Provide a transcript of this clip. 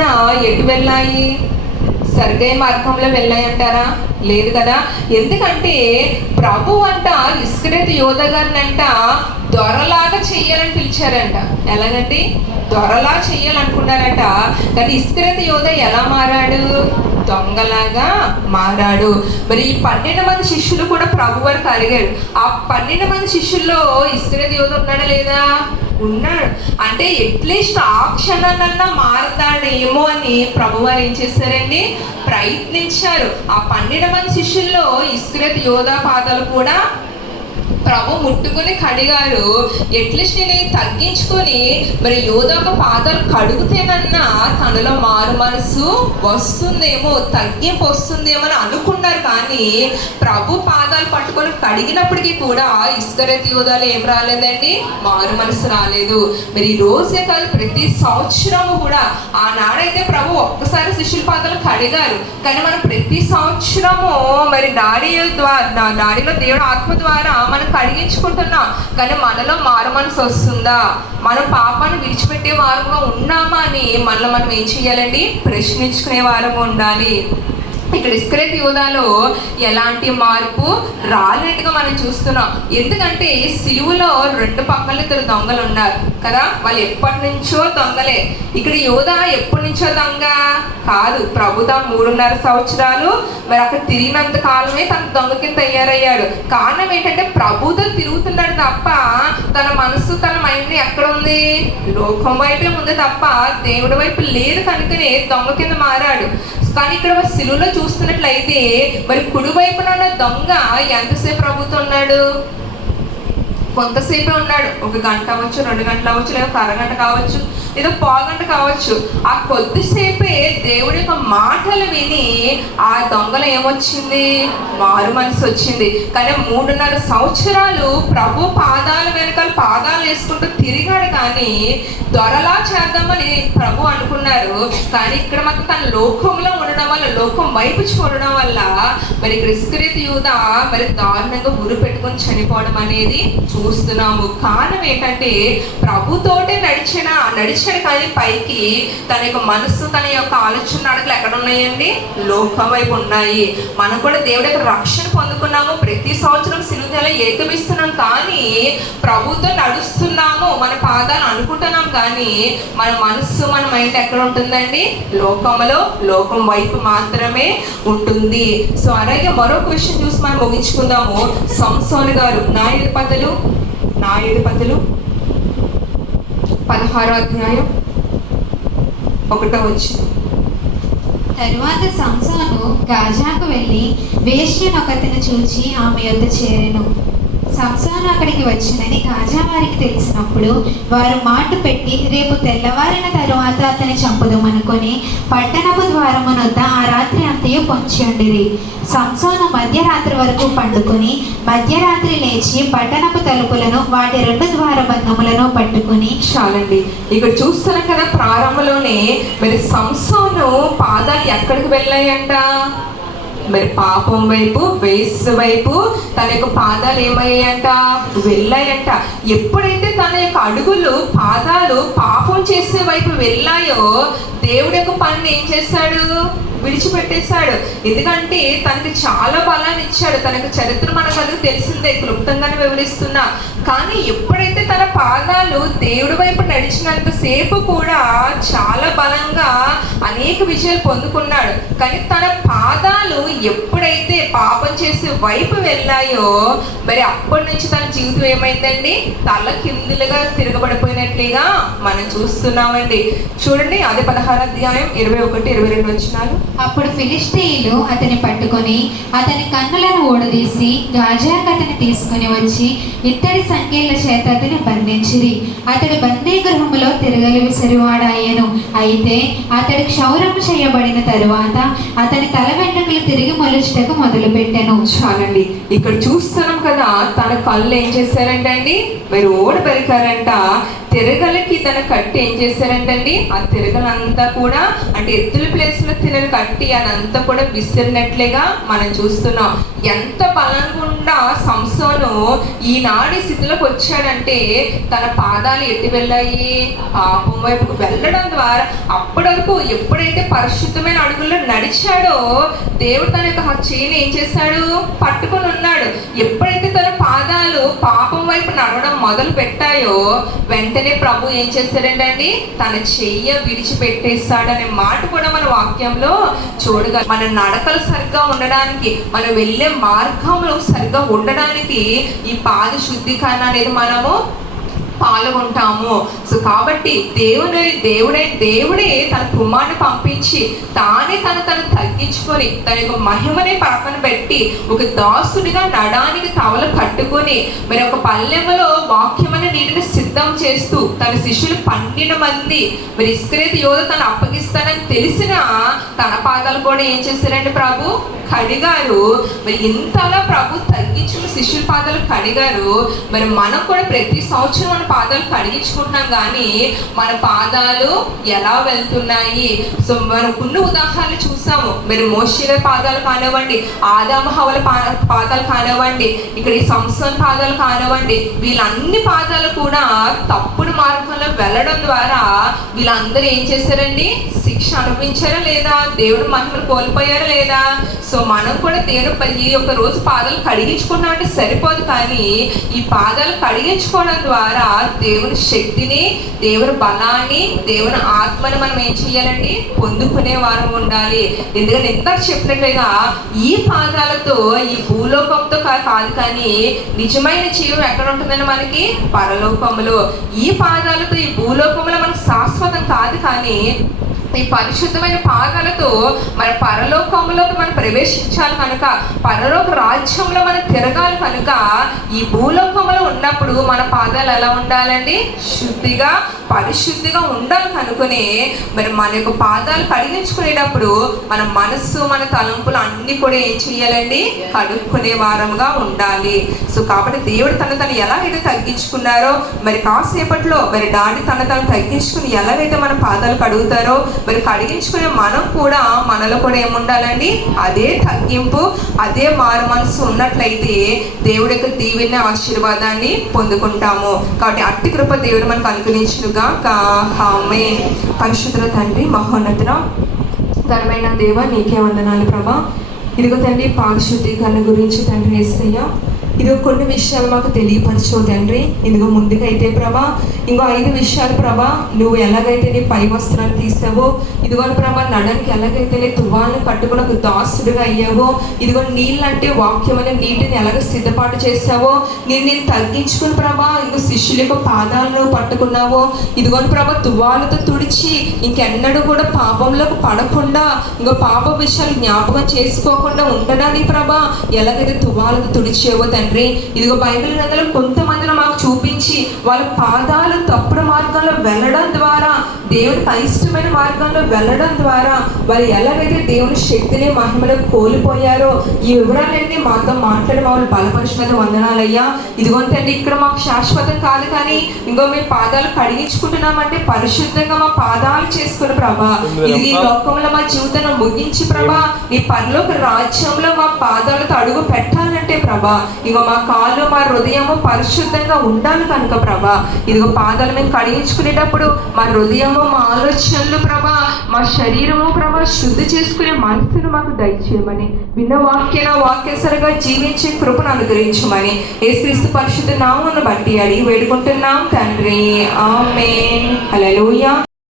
కూడా ఎటు వెళ్ళాయి? సరైన మార్గంలో వెళ్ళాయంటారా? లేదు కదా. ఎందుకంటే ప్రభు అంట ఇస్కరియోతు యోధా గారిని అంట దొరలాగా చెయ్యాలని పిలిచారంట. ఎలాగంటే దొరలా చెయ్యాలనుకున్నారంట. కానీ ఇస్కరియోతు యోధా ఎలా మారాడు? దొంగలాగా మారాడు. మరి ఈ 12 మంది శిష్యులు కూడా ప్రభు వారికి అడిగాడు. ఆ 12 మంది శిష్యుల్లో ఇస్కరియోతు యోధా ఉన్నాడా లేదా? ఉన్నాడు. అంటే అట్లీస్ట్ ఆ క్షణాలన్నా మారతాడేమో అని ప్రభువారు ఏం చేశారండి? ప్రయత్నించారు. ఆ 12 మంది శిష్యుల్లో ఇస్కరియోతు యోధా పాదాలు కూడా ప్రభు ముట్టుకుని కడిగారు. అట్లీస్ట్ నేను తగ్గించుకొని మరి యోధా పాదాలు కడుగుతేనన్నా తనలో మారు మనసు వస్తుందేమో, తగ్గింపు వస్తుందేమో అని అనుకున్నారు. కానీ ప్రభు పాదాలు పట్టుకొని కడిగినప్పటికీ కూడా ఇస్కరియోతు యోధాలో ఏం రాలేదండి? మారు మనసు రాలేదు. మరి ఈ రోజే కాదు, ప్రతి సంవత్సరము కూడా, ఆనాడైతే ప్రభు ఒక్కసారి శిష్యుల పాదాలు కడిగారు. కానీ మనం ప్రతి సంవత్సరము మరి దాడిలో దేవుడు ఆత్మ ద్వారా మనం కడిగించుకుంటున్నాం. కానీ మనలో మారు మనసు వస్తుందా? మనం పాపాన్ని విడిచిపెట్టే వారంగా ఉన్నామా అని మనలో మనం ఏం చేయాలండి? ప్రశ్నించుకునే వారంగా ఉండాలి. ఇక్కడ ఇస్కరియోతు యోధాలో ఎలాంటి మార్పు రాలేట్టుగా మనం చూస్తున్నాం. ఎందుకంటే సిలువలో 2 పక్కల 2 దొంగలు ఉన్నారు కదా. వాళ్ళు ఎప్పటి నుంచో దొంగలే. ఇక్కడ యోధా ఎప్పటి నుంచో దొంగ కాదు. ప్రభుత్వ 3.5 సంవత్సరాలు మరి అక్కడ తిరిగినంత కాలమే తన దొంగ కింద తయారయ్యాడు. కారణం ఏంటంటే ప్రభుతో తిరుగుతున్నాడు తప్ప తన మనసు, తన మైండ్ ఎక్కడ ఉంది? లోకం వైపే ఉంది తప్ప దేవుడి వైపు లేదు. కనుకనే దొంగ కింద మారాడు. కానీ ఇక్కడ సిలువలో చూస్తున్నట్లయితే మరి కుడివైపున ఉన్న దొంగ ఎంతసేపు ప్రభుతో ఉన్నాడు? కొంతసేపే ఉన్నాడు. 1 గంట అవ్వచ్చు, 2 గంటలు అవ్వచ్చు, లేదా 1 అరగంట కావచ్చు, లేదా 1/4 గంట కావచ్చు. ఆ కొద్దిసేపే దేవుడి యొక్క మాటలు విని ఆ దొంగలు ఏమొచ్చింది? మారు మనసు వచ్చింది. కానీ 3.5 సంవత్సరాలు ప్రభు పాదాల వెనకాల పాదాలు వేసుకుంటూ తిరిగాడు. కానీ దొరలా చేద్దామని ప్రభు అనుకున్నారు. కానీ ఇక్కడ మాత్రం తన లోకంలో ఉండడం వల్ల, లోకం వైపు చూడడం వల్ల మరి ఇస్కరియోతు యోధా మరి దారుణంగా ఉరి పెట్టుకొని చనిపోవడం అనేది చూస్తున్నాము. కారణం ఏంటంటే ప్రభుతోటే నడిచాడు కానీ పైకి తన యొక్క మనసు, తన యొక్క ఆలోచన అడగలు ఎక్కడ ఉన్నాయండి? లోకం వైపు ఉన్నాయి. మనం కూడా దేవుడి యొక్క రక్షణ పొందుకున్నాము. ప్రతి సంవత్సరం సిలువలో ఏకమిస్తున్నాం. కానీ ప్రభుతో నడుస్తున్నాము, మన పాదాలు అనుకుంటున్నాం. కానీ మన మనస్సు, మన మైండ్ ఎక్కడ ఉంటుందండి? లోకంలో, లోకం వైపు మాత్రమే ఉంటుంది. సో అలాగే మరొక విషయం చూసి మనం ముగించుకుందాము. సంసోను గారు న్యాయాధిపతులు 16వ అధ్యాయం 1వ వచనం. తరువాత సంసోను గాజాకు వెళ్ళి వేశ్యనొకతను చూచి ఆమె యొద్ద చేరెను. సంసోను అక్కడికి వచ్చినని గాజా వారికి తెలిసినప్పుడు వారు మాటు పెట్టి రేపు తెల్లవారిన తరువాత అతని చంపుదామనుకొని పట్టణపు ద్వారమునొద్ద ఆ రాత్రి అంతయు పొంచి ఉండిరి. సంసోను మధ్యరాత్రి వరకు పండుకొని మధ్యరాత్రి లేచి పట్టణపు తలుపులను వాటి 2 ద్వారబంధములను పట్టుకుని. చాలండి. ఇక్కడ చూస్తున్నాం కదా, ప్రారంభంలోనే మరి సంసోను పాదాలు ఎక్కడికి వెళ్ళాయంట? మరి పాపం వైపు, వేశ్య వైపు తన యొక్క పాదాలు ఏమయ్యాయంట? వెళ్ళాయంట. ఎప్పుడైతే తన యొక్క అడుగులు, పాదాలు పాపం చేసే వైపు వెళ్ళాయో దేవుడి యొక్క పనిని ఏం చేశాడు? విడిచిపెట్టేశాడు. ఎందుకంటే తనకి చాలా బలాన్ని ఇచ్చాడు. తనకు చరిత్ర మనకు తెలిసిందే, క్లుప్తంగానే వివరిస్తున్నా. కానీ ఎప్పుడైతే తన పాదాలు దేవుడి వైపు నడిచినంతసేపు కూడా చాలా బలంగా అనేక విజయాలు పొందుకున్నాడు. కానీ తన పాదాలు ఎప్పుడైతే పాపం చేసే వైపు వెళ్ళాయో మరి అప్పటి నుంచి తన జీవితం ఏమైందండి? తల కిందులుగా తిరగబడిపోయినట్లుగా మనం చూస్తున్నామండి. చూడండి, అదే 16వ అధ్యాయం 21-22 వచనాలు. అప్పుడు ఫిలిష్తీయులు అతని పట్టుకొని అతని కన్నులను ఊడదీసి గాజాకు అతని తీసుకుని వచ్చి ఇత్తడి సంఖ్యల చేత అతని బంధించిరి. అతడు బందీ గృహములో తిరగలి విసిరివాడాయను. అయితే అతడి క్షౌరము చేయబడిన తరువాత అతని తల వెంట్రుకలు తిరిగి మొలుచుటకు మొదలుపెట్టెను. చాలండి. ఇక్కడ చూస్తున్నాం కదా, తన కళ్ళు ఏం చేశారంట అండి? మరి ఓడ పెరికారంట. తిరగలకి తన కట్టి ఏం చేశారంటండి, ఆ తిరగలంతా కూడా అంటే ఎత్తుల ప్లేస్ లో తిరగ కట్టి అదంతా కూడా విసిరినట్లుగా మనం చూస్తున్నాం. ఎంత బలంగా ఉన్న సంసోను ఈనాడు స్థితిలోకి వచ్చాడంటే తన పాదాలు ఎట్టి వెళ్ళాయి, పాపం వైపుకు వెళ్ళడం ద్వారా అప్పటి వరకు ఎప్పుడైతే పరిశుద్ధమైన అడుగుల్లో నడిచాడో దేవుడు తన యొక్క చేయిని ఏం చేశాడు, పట్టుకొని ఉన్నాడు. ఎప్పుడైతే తన పాదాలు పాపం వైపు నడవడం మొదలు పెట్టాయో వెంటనే ప్రభు ఏం చేశాడండి, తన చెయ్య విడిచిపెట్టేస్తాడనే మాట కూడా మన వాక్యంలో చూడగా, మన నడకలు సరిగ్గా ఉండడానికి, మనం వెళ్ళే మార్గంలో సరిగ్గా ఉండడానికి ఈ పాద శుద్ధీకరణ అనేది మనము పాల్గొంటాము. సో కాబట్టి దేవుడే తన కుమారుని పంపించి తానే తను తగ్గించుకొని తన యొక్క మహిమని పక్కన పెట్టి ఒక దాసుడిగా నడానికి తవలు కట్టుకొని మరి ఒక పల్లెములో వాక్యమైన నీటిని సిద్ధం చేస్తూ తన శిష్యులు 12 మంది మరి ఇస్కరియోతు యోధ తను అప్పగిస్తానని తెలిసిన తన పాదాలు కూడా ఏం చేశారండి, ప్రభు కడిగారు. మరి ఇంతలా ప్రభు తగ్గించుకున్న శిష్యుల పాదాలు కడిగారు. మరి మనం కూడా ప్రతి సంవత్సరం మన పాదాలు కడిగించుకుంటున్నాం, కానీ మన పాదాలు ఎలా వెళ్తున్నాయి? సో మనం కొన్ని ఉదాహరణలు చూసాము. మరి మోషే గారి పాదాలు కానివ్వండి, ఆదాము హవ్వల పాదాలు కానివ్వండి, ఇక్కడ ఈ సంసోను పాదాలు కానివ్వండి, వీళ్ళన్ని పాదాలు కూడా తప్పుడు మార్గంలో వెళ్ళడం ద్వారా వీళ్ళందరూ ఏం చేశారండి, శిక్ష అనుభవించారా లేదా, దేవుడు మహిమను కోల్పోయారా లేదా? సో మనం కూడా దేవుడు ఈ ఒక రోజు పాదాలు కడిగించుకున్నాం అంటే సరిపోదు, కానీ ఈ పాదాలు కడిగించుకోవడం ద్వారా దేవుని శక్తిని, దేవుని బలాన్ని, దేవుని ఆత్మని మనం ఏం చేయాలండి, పొందుకునే వారం ఉండాలి. ఎందుకంటే ఇంత చెప్పినట్లుగా ఈ పాదాలతో ఈ భూలోకంతో కాదు, కానీ నిజమైన జీవం ఎక్కడ ఉంటుందని మనకి పరలోకములో. ఈ పాదాలతో ఈ భూలోకంలో మనకు శాశ్వతం కాదు, కానీ ఈ పరిశుద్ధమైన పాదాలతో మన పరలోకంలోకి మనం ప్రవేశించాలి కనుక, పరలోక రాజ్యంలో మనం తిరగాలి కనుక, ఈ భూలోకంలో ఉన్నప్పుడు మన పాదాలు ఎలా ఉండాలండి, శుద్ధిగా పరిశుద్ధిగా ఉండాలి కనుకొని మరి మన యొక్క పాదాలు కడిగించుకునేటప్పుడు మన మనస్సు, మన తలంపులు అన్ని కూడా ఏం చేయాలండి, కడుక్కునే వారంగా ఉండాలి. సో కాబట్టి దేవుడు తను ఎలాగైతే తగ్గించుకున్నారో మరి కాసేపట్లో మరి డాడీ తను తగ్గించుకుని ఎలాగైతే మన పాదాలు కడుగుతారో మరి కడిగించుకునే మనం కూడా మనలో కూడా ఏముండాలండి, అదే తగ్గింపు, అదే మారు మనసు ఉన్నట్లయితే దేవుడి యొక్క దీవెన ఆశీర్వాదాన్ని పొందుకుంటాము. కాబట్టి అట్టి కృప దేవుడు మనకు అనుగ్రహించునుగా. ఆమేన్. పరిశుద్ధ తండ్రి, మహోన్నతుడా, ఘనమైన దేవ, నీకే వందనాలు ప్రభా. ఇదిగో తండ్రి పాద శుద్ధీకరణ గురించి తండ్రి యేసయ్యా ఇదిగో కొన్ని విషయాలు మాకు తెలియపరచు తండ్రి. ఇదిగో ముందుకైతే ప్రభా ఇంకో 5 విషయాలు ప్రభా, నువ్వు ఎలాగైతే నీ పై వస్త్రాలు తీసావో, ఇదిగో ప్రభా నడనికి ఎలాగైతే నీ తువ్వాలను కట్టుకుని ఒక దాసుడుగా అయ్యావో, ఇదిగో నీళ్ళంటే వాక్యమైన నీటిని ఎలాగ సిద్ధపాటు చేసావో, నేను తగ్గించుకుని ప్రభా ఇంకో శిష్యుల యొక్క పాదాలను పట్టుకున్నావో, ఇదిగో ప్రభా తువ్వాలతో తుడిచి ఇంకెన్నడూ కూడా పాపంలోకి పడకుండా ఇంకో పాప విషయాలు జ్ఞాపకం చేసుకోకుండా ఉండడానికి ప్రభా ఎలాగైతే తువ్వాలతో తుడిచేవో తండ్రి. ఇదిగో బైబిల్ గ్రంథంలో కొంతమందిని మాకు చూపించి వాళ్ళ పాదాలు తప్పుడు మార్గంలో వెళ్ళడం ద్వారా, దేవునికి అయిష్టమైన మార్గంలో వెళ్ళడం ద్వారా వాళ్ళు ఎలాగైతే దేవుని శక్తిని మహిమను కోల్పోయారో ఈ వివరాలన్నీ మాతో మాట్లాడి వాళ్ళు బలపరిచినందుకు వందనాలయ్యా. ఇదిగోంతండి ఇక్కడ మాకు శాశ్వతం కాదు, కానీ ఇంకో మేము పాదాలు కడిగించుకుంటున్నామంటే పరిశుద్ధంగా మా పాదాలు చేసుకుని ప్రభా ఇది ఈ లోకంలో మా జీవితాన్ని ముగించి ప్రభా ఈ పరలోక రాజ్యంలో మా పాదాలతో అడుగు పెట్టాలంటే ప్రభా ఇగో మా కాళ్ళు, మా హృదయము పరిశుద్ధంగా ఉండాలి కనుక ప్రభా ఇదిగో పాదాలు మేము కడిగించుకునేటప్పుడు మా హృదయము, మా ఆలోచనలు ప్రభా, మా శరీరము ప్రభా శుద్ధి చేసుకునే మనసును మాకు దయచేయమని, విన్న వాక్యసరిగా జీవించే కృపను అనుగ్రహించమని యేసుక్రీస్తు పరిశుద్ధ నామమును బట్టి అడిగి వేడుకుంటున్నాం తండ్రి. ఆమేన్. హల్లెలూయా.